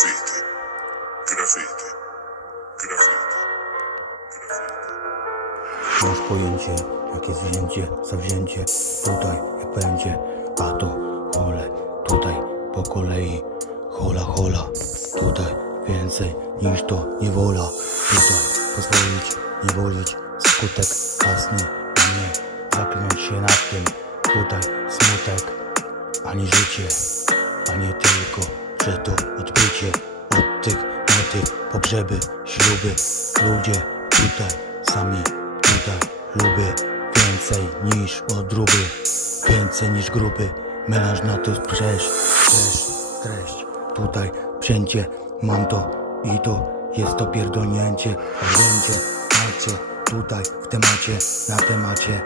Graffiti. Graffiti. Graffiti. Graffiti. Masz pojęcie, jakie wzięcie, zawzięcie Tutaj jak będzie, a to hole Tutaj po kolei, hola hola Tutaj więcej niż to niewola Tutaj pozwolić, nie wolić Skutek własny, nie Zakląć się nad tym Tutaj smutek, ani życie A nie tylko, że to odbycie Od tych motyw, pogrzeby, śluby. Ludzie tutaj sami Tutaj. Lubię więcej niż odruby Więcej niż grupy. Melanż na to treść Treść, treść. Tutaj wszędzie mam to i to. Jest to pierdolnięcie Wzięcie, macie Tutaj w temacie, na temacie.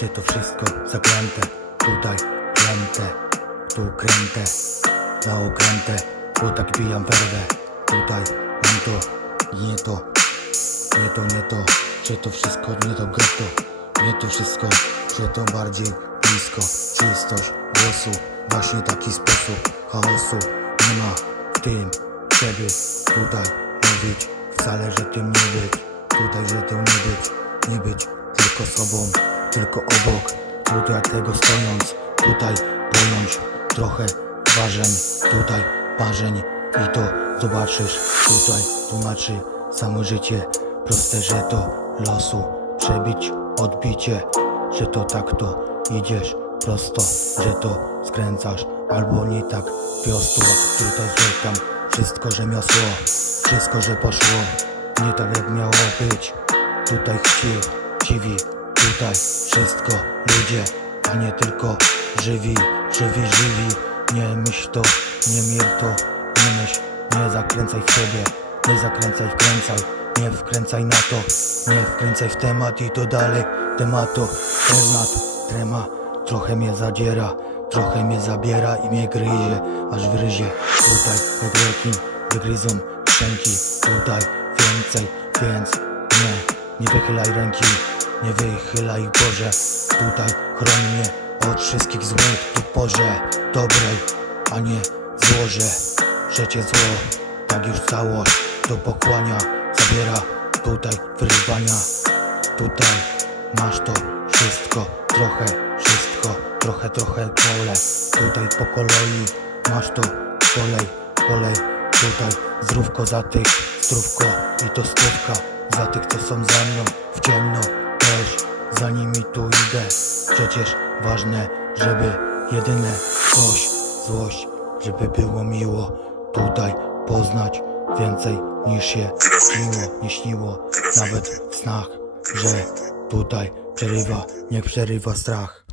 Że to wszystko zaklęte Tutaj kręte Tu krętę Na okrętę Bo tak bijam werwę. Tutaj mam to Nie to nie to, nie to, że to wszystko nie to getto Nie to wszystko, że to bardziej blisko. Czystość głosu, właśnie taki sposób chaosu. Nie ma w tym, żeby tutaj mówić. Wcale, że tym nie być. Tutaj, że tym nie być. Nie być tylko sobą, tylko obok. Tutaj tego stojąc, tutaj pojąć trochę ważeń Tutaj parzeń i to zobaczysz. Tutaj tłumaczy samo życie. Proste, że to losu Przebić odbicie. Że to tak to idziesz prosto Że to skręcasz albo nie tak prosto Tutaj czekam wszystko rzemiosło Wszystko, że poszło. Nie tak jak miało być. Tutaj chci, dziwi Tutaj wszystko ludzie A nie tylko żywi, żywi, żywi Nie myśl to, nie mier to Nie myśl, nie zakręcaj w siebie Nie zakręcaj, wkręcaj Nie wkręcaj na to Nie wkręcaj w temat i to dalej. Tematu, temat, trema. Trochę mnie zadziera Trochę mnie zabiera i mnie gryzie. Aż wryzie. Tutaj rekin Wygryzą szczęki. Tutaj więcej, więc nie Nie wychylaj ręki. Nie wychylaj Boże. Tutaj chroń mnie od wszystkich złych Tu porze dobrej A nie złoże. Życie zło Tak już całość Do pochłania Zabiera tutaj wyrywania. Tutaj masz to wszystko Trochę wszystko Trochę, trochę pole Tutaj po kolei Masz to kolej, kolej. Tutaj zdrówko za tych Zdrówko i to stówka Za tych co są ze mną W ciemno też. Za nimi tu idę Przecież ważne, żeby Jedyne coś Złość, żeby było miło Tutaj poznać Więcej niż się śniło, nie śniło. Nawet w snach Że tutaj przerywa, nie przerywa strach